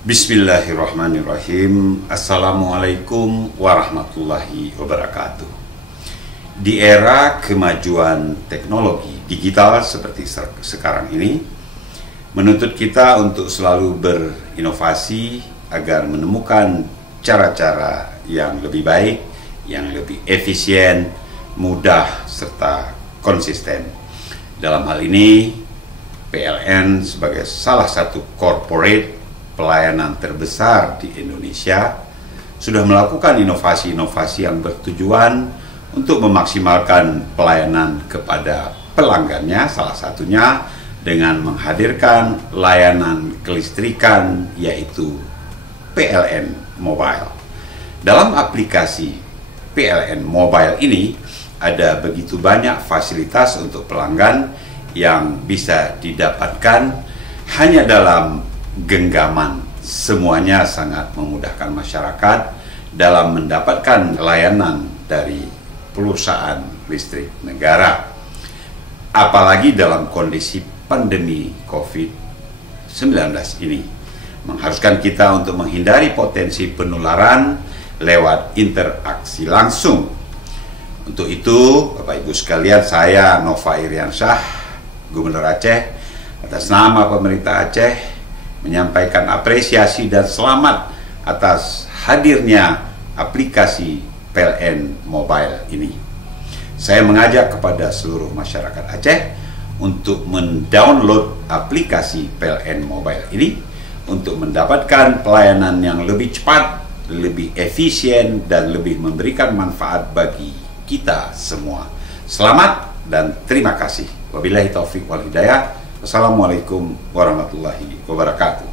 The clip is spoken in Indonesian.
Bismillahirrahmanirrahim. Assalamualaikum warahmatullahi wabarakatuh. Di era kemajuan teknologi digital seperti sekarang ini, menuntut kita untuk selalu berinovasi agar menemukan cara-cara yang lebih baik, yang lebih efisien, mudah, serta konsisten. Dalam hal ini, PLN sebagai salah satu corporate pelayanan terbesar di Indonesia sudah melakukan inovasi-inovasi yang bertujuan untuk memaksimalkan pelayanan kepada pelanggannya, salah satunya dengan menghadirkan layanan kelistrikan yaitu PLN Mobile. Dalam aplikasi PLN Mobile ini ada begitu banyak fasilitas untuk pelanggan yang bisa didapatkan hanya dalam genggaman. Semuanya sangat memudahkan masyarakat dalam mendapatkan layanan dari perusahaan listrik negara. Apalagi dalam kondisi pandemi COVID-19 ini, mengharuskan kita untuk menghindari potensi penularan lewat interaksi langsung. Untuk itu, Bapak Ibu sekalian, saya Nova Iriansyah, Gubernur Aceh, atas nama pemerintah Aceh menyampaikan apresiasi dan selamat atas hadirnya aplikasi PLN Mobile ini. Saya mengajak kepada seluruh masyarakat Aceh untuk mendownload aplikasi PLN Mobile ini untuk mendapatkan pelayanan yang lebih cepat, lebih efisien, dan lebih memberikan manfaat bagi kita semua. Selamat dan terima kasih. Wabillahi taufik wal hidayah. Assalamualaikum warahmatullahi wabarakatuh.